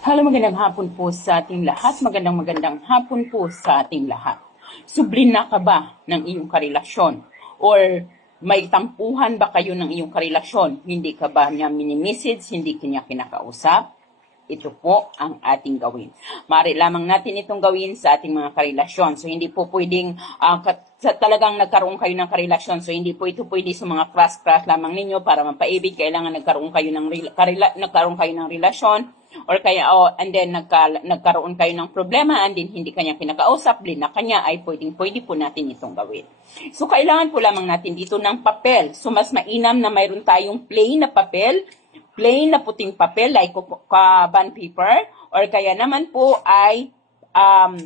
Hello, magandang hapon po sa ating lahat. Magandang magandang hapon po sa ating lahat. Sublin na ka ba ng iyong karelasyon? Or may tampuhan ba kayo ng iyong karelasyon? Hindi ka ba niya mini-message? Hindi kanya kinakausap? Ito po ang ating gawin. Mari lamang natin itong gawin sa ating mga karelasyon. So hindi po pwedeng uh, ah, kat, sa talagang nagkaroon kayo ng karelasyon. So hindi po ito pwede sa mga crush-crush lamang ninyo para mapaibig. Kailangan nagkaroon kayo ng, karela, nagkaroon kayo ng relasyon or kaya oh, and then nagka, nagkaroon kayo ng problema and then hindi kanya kinakausap, na kanya ay pwedeng pwede po natin itong gawin. So kailangan po lamang natin dito ng papel. So mas mainam na mayroon tayong plain na papel, plain na puting papel like uh, bond paper or kaya naman po ay um,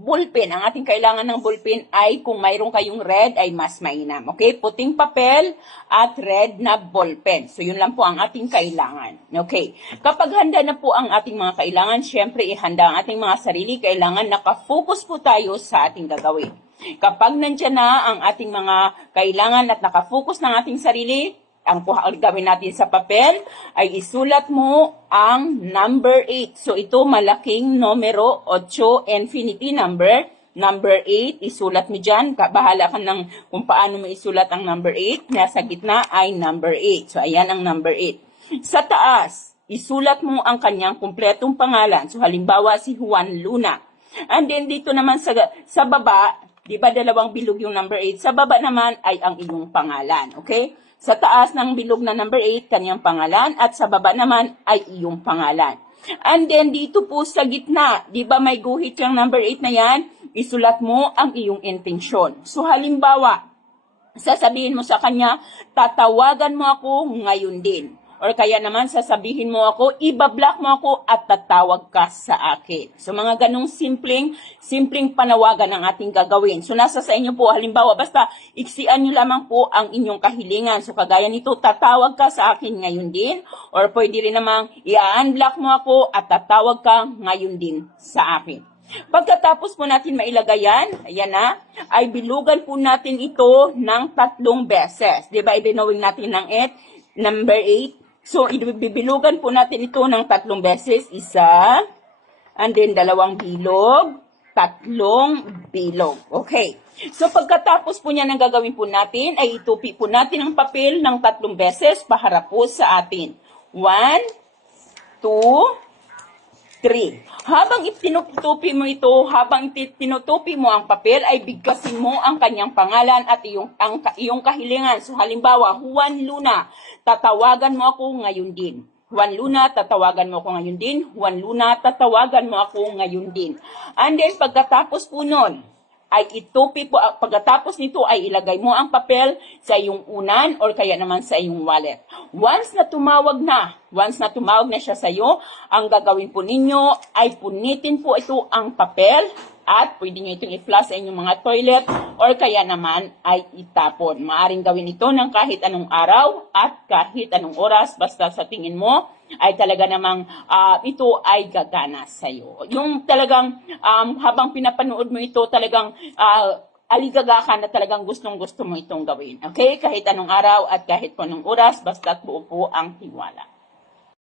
Bullpen, ang ating kailangan ng bullpen ay kung mayroon kayong red ay mas mainam. Okay? Puting papel at red na ballpen. So, yun lang po ang ating kailangan. Okay? Kapag handa na po ang ating mga kailangan, syempre ihanda ang ating mga sarili. Kailangan nakafocus po tayo sa ating gagawin. Kapag nandyan na ang ating mga kailangan at nakafocus ng ating sarili, ang gawin natin sa papel ay isulat mo ang number 8. So ito malaking numero, 8 infinity number. Number 8, isulat mo dyan. Bahala ka ng kung paano mo isulat ang number 8. Nasa gitna ay number 8. So ayan ang number 8. Sa taas, isulat mo ang kanyang kumpletong pangalan. So halimbawa si Juan Luna. And then dito naman sa, sa baba, Di ba dalawang bilog yung number 8? Sa baba naman ay ang iyong pangalan. Okay? Sa taas ng bilog na number 8, kanyang pangalan. At sa baba naman ay iyong pangalan. And then dito po sa gitna, di ba may guhit yung number 8 na yan? Isulat mo ang iyong intensyon. So halimbawa, sasabihin mo sa kanya, tatawagan mo ako ngayon din. Or kaya naman sasabihin mo ako, ibablock mo ako at tatawag ka sa akin. So mga ganong simpleng, simpleng panawagan ang ating gagawin. So nasa sa inyo po, halimbawa basta iksian nyo lamang po ang inyong kahilingan. So kagaya nito, tatawag ka sa akin ngayon din. Or pwede rin namang i-unblock mo ako at tatawag ka ngayon din sa akin. Pagkatapos po natin mailagay yan, ayan na, ay bilugan po natin ito ng tatlong beses. Di ba, ibinawin natin ng 8, number 8, So, ibibilugan po natin ito ng tatlong beses. Isa, and then dalawang bilog, tatlong bilog. Okay. So, pagkatapos po niya ng gagawin po natin, ay itupi po natin ang papel ng tatlong beses paharap po sa atin. One, two, 3. Habang itinutupi mo ito, habang tinutupi mo ang papel, ay bigkasin mo ang kanyang pangalan at iyong, ang, iyong kahilingan. So halimbawa, Juan Luna, tatawagan mo ako ngayon din. Juan Luna, tatawagan mo ako ngayon din. Juan Luna, tatawagan mo ako ngayon din. And then, pagkatapos po nun, ay itupi po, ah, pagkatapos nito ay ilagay mo ang papel sa iyong unan or kaya naman sa iyong wallet. Once na tumawag na Once na tumawag na siya sa iyo, ang gagawin po ninyo ay punitin po ito ang papel at pwede nyo itong i-flush sa inyong mga toilet or kaya naman ay itapon. Maaring gawin ito ng kahit anong araw at kahit anong oras basta sa tingin mo ay talaga namang uh, ito ay gagana sa iyo. Yung talagang um, habang pinapanood mo ito talagang uh, aligaga ka na talagang gustong gusto mo itong gawin. Okay? Kahit anong araw at kahit anong oras, basta buo po ang tiwala.